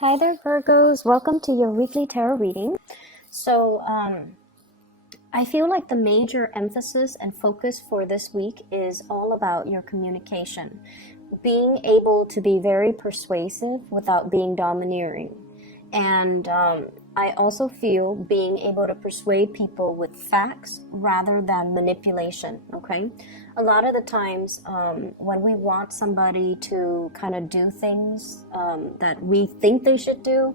Hi there, Virgos. Welcome to your weekly tarot reading. So, I feel like the major emphasis and focus for this week is all about your communication. Being able to be very persuasive without being domineering. And I also feel being able to persuade people with facts rather than manipulation, okay? A lot of the times when we want somebody to kind of do things that we think they should do,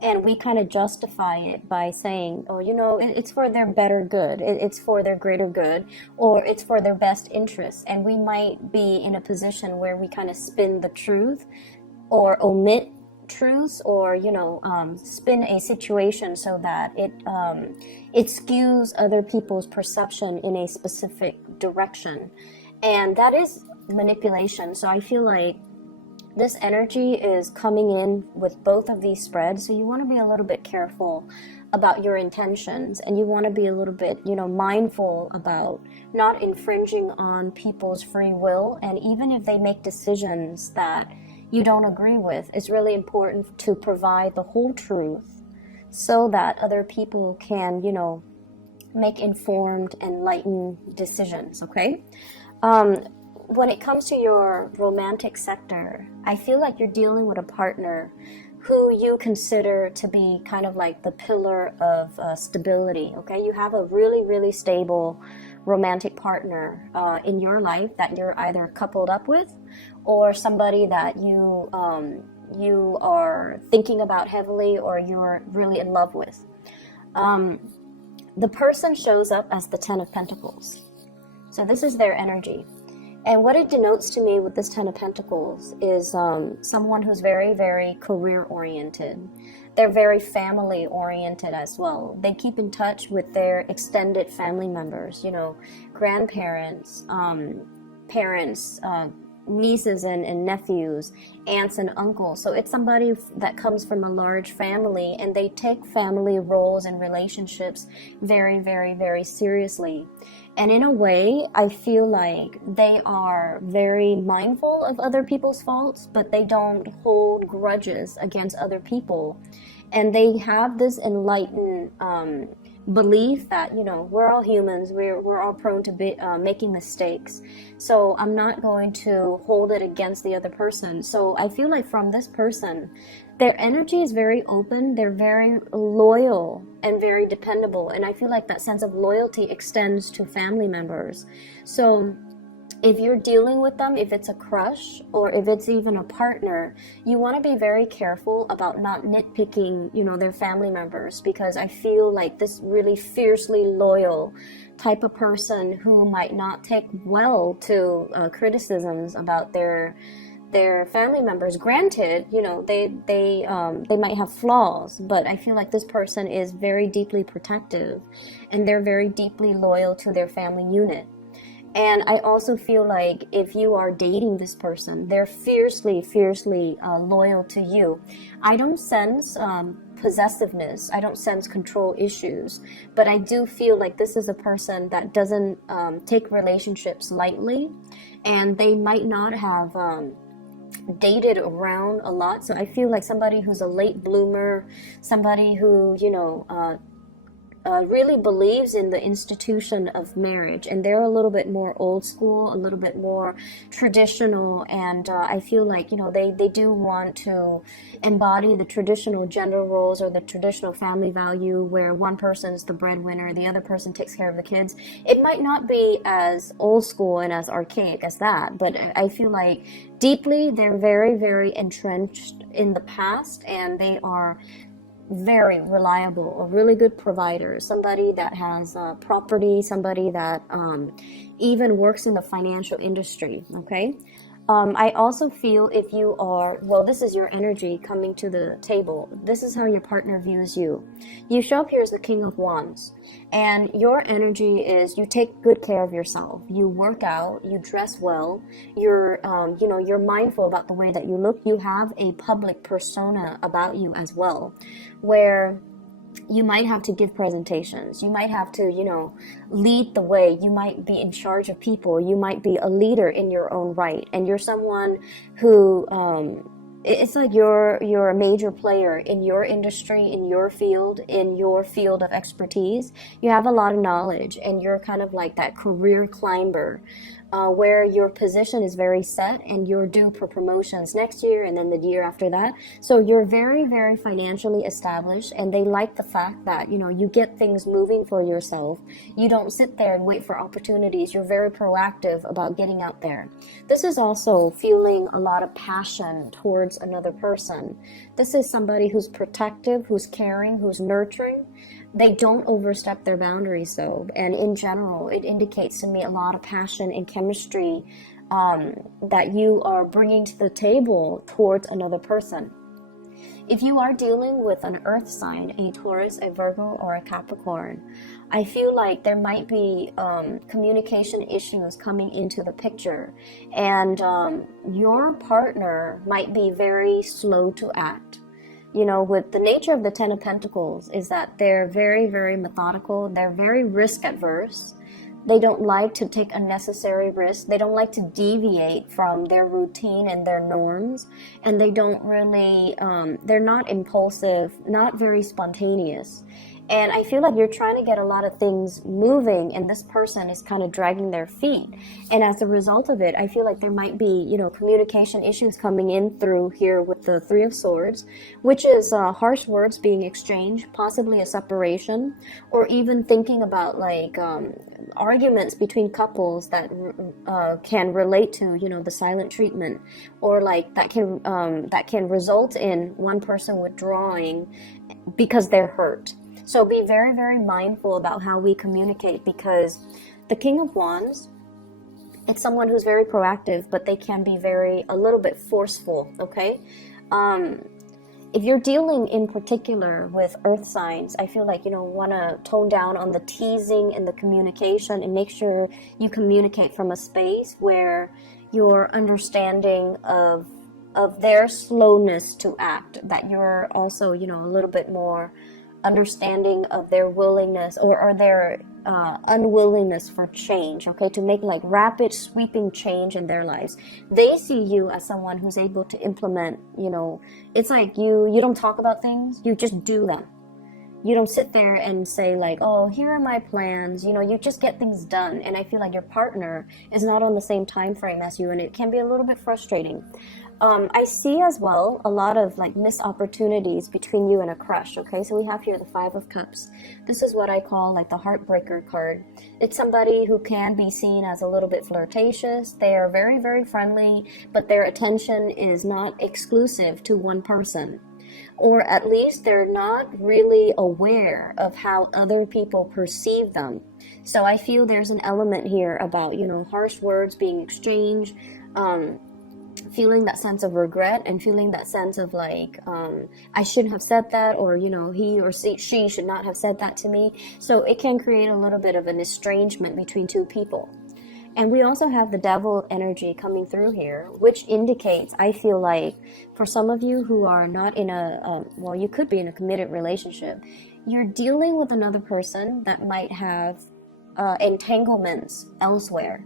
and we kind of justify it by saying, oh, it's for their better good, it's for their greater good, or it's for their best interest. And we might be in a position where we kind of spin the truth or omit truths, or spin a situation so that it skews other people's perception in a specific direction, and that is manipulation. So I feel like this energy is coming in with both of these spreads, so you want to be a little bit careful about your intentions, and you want to be a little bit mindful about not infringing on people's free will. And even if they make decisions that you don't agree with, it's really important to provide the whole truth so that other people can, make informed, enlightened decisions, okay? When it comes to your romantic sector, I feel like you're dealing with a partner who you consider to be kind of like the pillar of stability, okay? You have a really, really stable romantic partner in your life that you're either coupled up with, or somebody that you are thinking about heavily, or you're really in love with. The person shows up as the Ten of Pentacles. So this is their energy. And what it denotes to me with this Ten of Pentacles is someone who's very, very career-oriented. They're very family-oriented as well. They keep in touch with their extended family members, grandparents, parents, nieces and nephews, aunts and uncles. So it's somebody that comes from a large family, and they take family roles and relationships very, very, very seriously. And in a way, I feel like they are very mindful of other people's faults, but they don't hold grudges against other people. And they have this enlightened belief that, we're all humans, we're all prone to making mistakes. So I'm not going to hold it against the other person. So I feel like from this person, their energy is very open, they're very loyal and very dependable. And I feel like that sense of loyalty extends to family members. So if you're dealing with them, if it's a crush or if it's even a partner, you want to be very careful about not nitpicking, their family members, because I feel like this really fiercely loyal type of person who might not take well to criticisms about their family members. Granted, they might have flaws, but I feel like this person is very deeply protective, and they're very deeply loyal to their family unit. And I also feel like if you are dating this person, they're fiercely, fiercely loyal to you. I don't sense possessiveness. I don't sense control issues. But I do feel like this is a person that doesn't take relationships lightly. And they might not have dated around a lot. So I feel like somebody who's a late bloomer, somebody who, really believes in the institution of marriage, and they're a little bit more old school, a little bit more traditional, and I feel like they do want to embody the traditional gender roles or the traditional family value where one person's the breadwinner, the other person takes care of the kids. It might not be as old school and as archaic as that, but I feel like deeply they're very, very entrenched in the past, and they are very reliable, a really good provider, somebody that has property, somebody that even works in the financial industry, okay? I also feel if you are, this is your energy coming to the table. This is how your partner views you. You show up here as the King of Wands, and your energy is you take good care of yourself. You work out, you dress well, you're mindful about the way that you look. You have a public persona about you as well, where you might have to give presentations. You might have to, lead the way. You might be in charge of people. You might be a leader in your own right. And you're someone who it's like you're a major player in your industry, in your field of expertise. You have a lot of knowledge, and you're kind of like that career climber, where your position is very set and you're due for promotions next year and then the year after that. So you're very, very financially established, and they like the fact that, you know, you get things moving for yourself. You don't sit there and wait for opportunities. You're very proactive about getting out there. This is also feeling a lot of passion towards another person. This is somebody who's protective, who's caring, who's nurturing. They don't overstep their boundaries, though, and in general, it indicates to me a lot of passion and chemistry that you are bringing to the table towards another person. If you are dealing with an earth sign, a Taurus, a Virgo, or a Capricorn, I feel like there might be communication issues coming into the picture, and your partner might be very slow to act. You know, with the nature of the Ten of Pentacles is that they're very, very methodical. They're very risk adverse. They don't like to take unnecessary risks. They don't like to deviate from their routine and their norms. And they don't really, they're not impulsive, not very spontaneous. And I feel like you're trying to get a lot of things moving, and this person is kind of dragging their feet. And as a result of it, I feel like there might be, you know, communication issues coming in through here with the Three of Swords, which is harsh words being exchanged, possibly a separation, or even thinking about like arguments between couples that can relate to, you know, the silent treatment, or like that can result in one person withdrawing because they're hurt. So be very, very mindful about how we communicate, because the King of Wands, it's someone who's very proactive, but they can be a little bit forceful, okay? If you're dealing in particular with earth signs, I feel like, you know, want to tone down on the teasing and the communication, and make sure you communicate from a space where you're understanding of their slowness to act, that you're also, you know, a little bit more understanding of their willingness or their unwillingness for change, okay, to make like rapid sweeping change in their lives. They see you as someone who's able to implement, you know, it's like you don't talk about things, you just do them. You don't sit there and say like, oh, here are my plans, you know, you just get things done. And I feel like your partner is not on the same time frame as you, and it can be a little bit frustrating. I see as well a lot of like missed opportunities between you and a crush, okay? So we have here the Five of Cups. This is what I call like the heartbreaker card. It's somebody who can be seen as a little bit flirtatious. They are very, very friendly, but their attention is not exclusive to one person. Or at least they're not really aware of how other people perceive them. So I feel there's an element here about, you know, harsh words being exchanged, feeling that sense of regret, and feeling that sense of like, I shouldn't have said that, or, you know, he or she should not have said that to me. So it can create a little bit of an estrangement between two people. And we also have the Devil energy coming through here, which indicates, I feel like, for some of you who are not in well, you could be in a committed relationship, you're dealing with another person that might have entanglements elsewhere.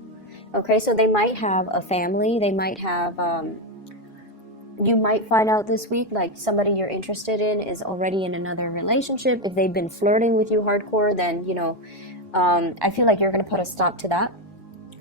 Okay, so they might have a family, they might have, you might find out this week, like somebody you're interested in is already in another relationship. If they've been flirting with you hardcore, then, you know, I feel like you're going to put a stop to that.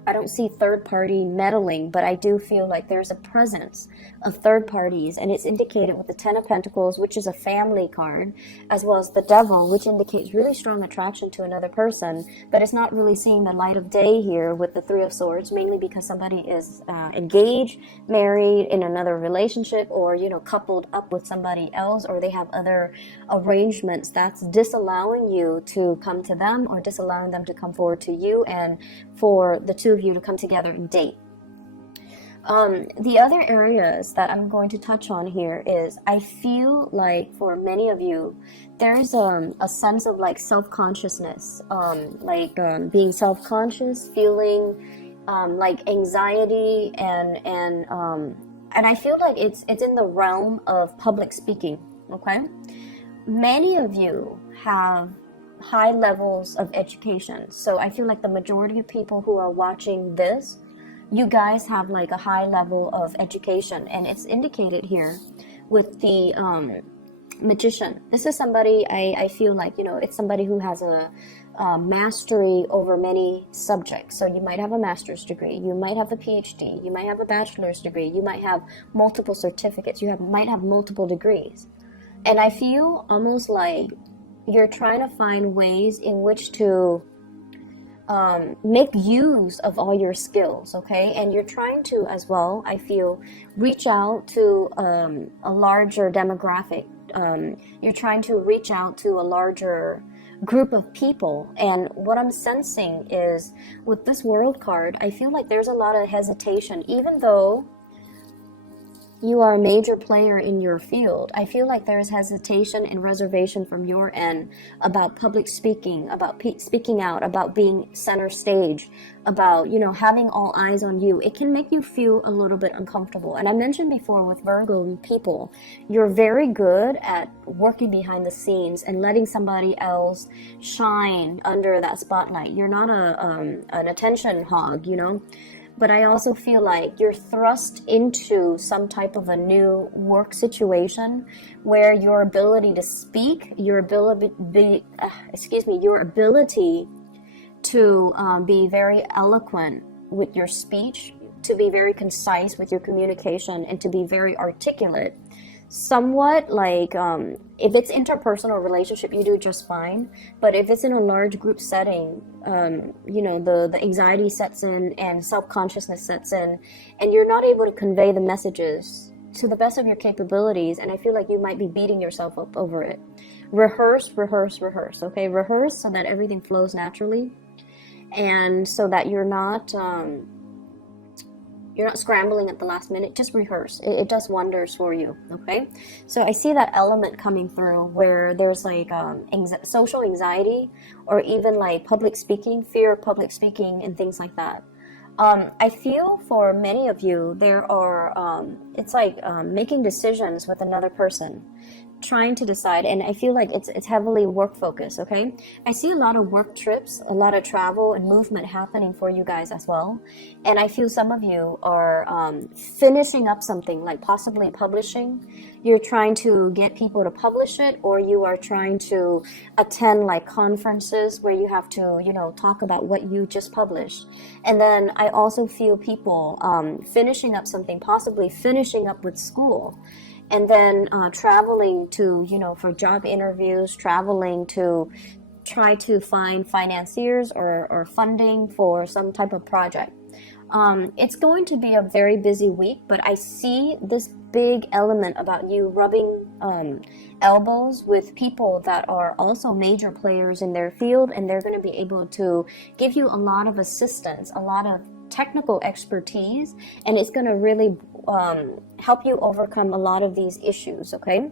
I don't see third party meddling, but I do feel like there's a presence of third parties, and it's indicated with the Ten of Pentacles, which is a family card, as well as the Devil, which indicates really strong attraction to another person, but it's not really seeing the light of day here with the Three of Swords, mainly because somebody is engaged, married, in another relationship, or, you know, coupled up with somebody else, or they have other arrangements that's disallowing you to come to them, or disallowing them to come forward to you, and for the two of you to come together and date. The other areas that I'm going to touch on here is, I feel like for many of you, there's a sense of like self-consciousness, being self-conscious, feeling like anxiety, and I feel like it's in the realm of public speaking. Okay, many of you have high levels of education, so I feel like the majority of people who are watching this you guys have like a high level of education, and it's indicated here with the magician. This is somebody, I feel like, you know, it's somebody who has a mastery over many subjects. So you might have a master's degree, you might have a PhD, you might have a bachelor's degree, you might have multiple certificates, might have multiple degrees. And I feel almost like you're trying to find ways in which to make use of all your skills, okay? And you're trying to, as well, I feel, reach out to a larger demographic. You're trying to reach out to a larger group of people. And what I'm sensing is, with this World card, I feel like there's a lot of hesitation. Even though you are a major player in your field, I feel like there's hesitation and reservation from your end about public speaking, about speaking out, about being center stage, about, you know, having all eyes on you. It can make you feel a little bit uncomfortable. And I mentioned before with Virgo people, you're very good at working behind the scenes and letting somebody else shine under that spotlight. You're not an attention hog, you know. But I also feel like you're thrust into some type of a new work situation where your ability to speak, your ability to be very eloquent with your speech, to be very concise with your communication, and to be very articulate. Somewhat like, if it's interpersonal relationship, you do just fine. But if it's in a large group setting, you know, the anxiety sets in and self-consciousness sets in, and you're not able to convey the messages to the best of your capabilities. And I feel like you might be beating yourself up over it. Rehearse, okay? Rehearse so that everything flows naturally, and so that you're not scrambling at the last minute. Just rehearse. It does wonders for you, okay? So I see that element coming through where there's like social anxiety, or even like public speaking, fear of public speaking and things like that. I feel for many of you, there are, it's like making decisions with another person, trying to decide, and I feel like it's heavily work focused, okay? I see a lot of work trips, a lot of travel and movement happening for you guys as well. And I feel some of you are finishing up something, like possibly publishing. You're trying to get people to publish it, or you are trying to attend like conferences where you have to, you know, talk about what you just published. And then I also feel people finishing up something, possibly finishing up with school. And then traveling to, you know, for job interviews, traveling to try to find financiers or funding for some type of project. It's going to be a very busy week, but I see this big element about you rubbing elbows with people that are also major players in their field, and they're going to be able to give you a lot of assistance, a lot of technical expertise, and it's going to really help you overcome a lot of these issues, okay?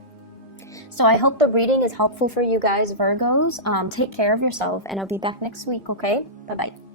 So I hope the reading is helpful for you guys, Virgos. Take care of yourself, and I'll be back next week, okay? Bye-bye.